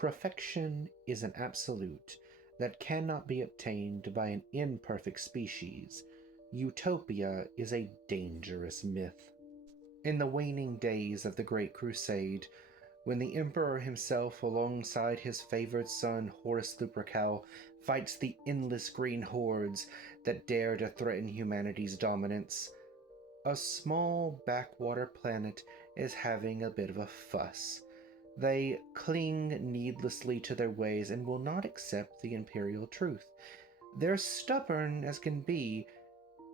Perfection is an absolute that cannot be obtained by an imperfect species. Utopia is a dangerous myth. In the waning days of the Great Crusade, when the Emperor himself, alongside his favored son Horus Lupercal, fights the endless green hordes that dare to threaten humanity's dominance, a small backwater planet is having a bit of a fuss. They cling needlessly to their ways and will not accept the imperial truth. They're stubborn as can be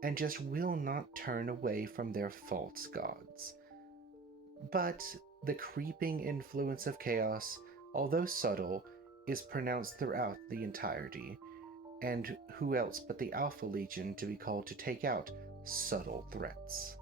and just will not turn away from their false gods. But the creeping influence of chaos, although subtle, is pronounced throughout the entirety. And who else but the Alpha Legion to be called to take out subtle threats?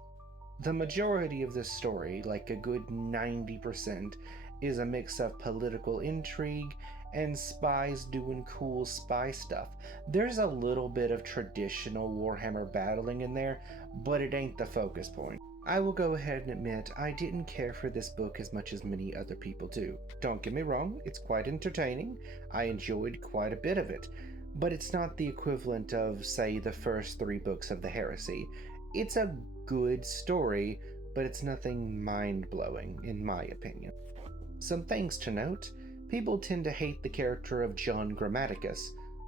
The majority of this story, like a good 90%, is a mix of political intrigue and spies doing cool spy stuff. There's a little bit of traditional Warhammer battling in there, but it ain't the focus point. I will go ahead and admit I didn't care for this book as much as many other people do. Don't get me wrong, it's quite entertaining. I enjoyed quite a bit of it, but it's not the equivalent of, say, the first 3 books of the Heresy. It's a good story, but it's nothing mind-blowing, in my opinion. Some things to note: people tend to hate the character of John Grammaticus,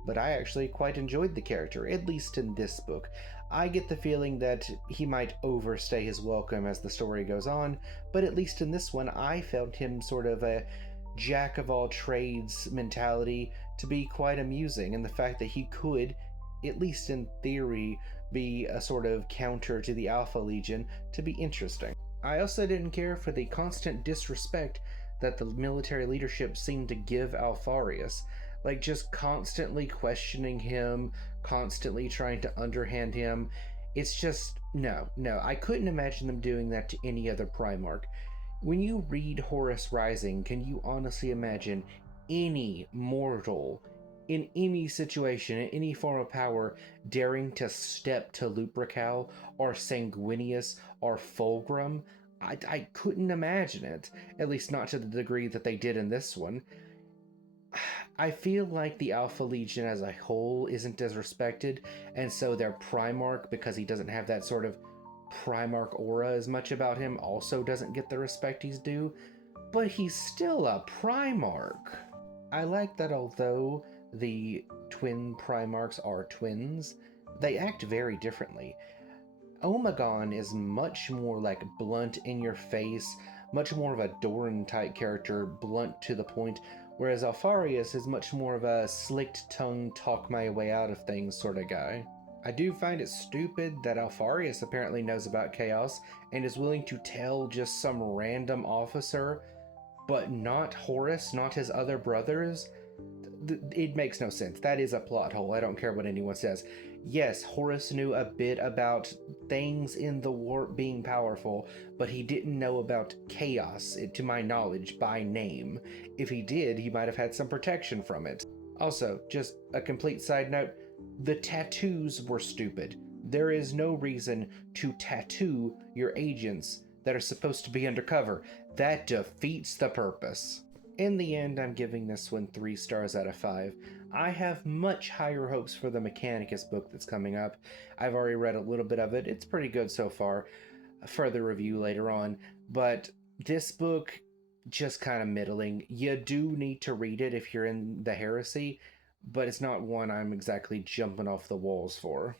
but I actually quite enjoyed the character, at least in this book. I get the feeling that he might overstay his welcome as the story goes on, but at least in this one I found him sort of a jack of all trades mentality to be quite amusing, and the fact that he could, at least in theory, be a sort of counter to the Alpha Legion to be interesting. I also didn't care for the constant disrespect that the military leadership seemed to give Alpharius, like just constantly questioning him, constantly trying to underhand him. It's just, no, I couldn't imagine them doing that to any other Primarch. When you read Horus Rising, can you honestly imagine any mortal in any situation, in any form of power, daring to step to Lupercal or Sanguinius or Fulgrim? I couldn't imagine it, at least not to the degree that they did in this one. I feel like the Alpha Legion as a whole isn't as respected, and so their Primarch, because he doesn't have that sort of Primarch aura as much about him, also doesn't get the respect he's due, but he's still a Primarch. I like that although the twin Primarchs are twins, they act very differently. Omegon is much more like blunt in your face, much more of a Doran type character, blunt to the point, whereas Alpharius is much more of a slicked tongue, talk my way out of things sort of guy. I do find it stupid that Alpharius apparently knows about chaos and is willing to tell just some random officer, but not Horus, not his other brothers. It makes no sense. That is a plot hole. I don't care what anyone says. Yes, Horus knew a bit about things in the warp being powerful, but he didn't know about chaos, to my knowledge, by name. If he did, he might have had some protection from it. Also, just a complete side note, the tattoos were stupid. There is no reason to tattoo your agents that are supposed to be undercover. That defeats the purpose. In the end, I'm giving this one 3 stars out of 5. I have much higher hopes for the Mechanicus book that's coming up. I've already read a little bit of it. It's pretty good so far. A further review later on. But this book, just kind of middling. You do need to read it if you're in the Heresy, but it's not one I'm exactly jumping off the walls for.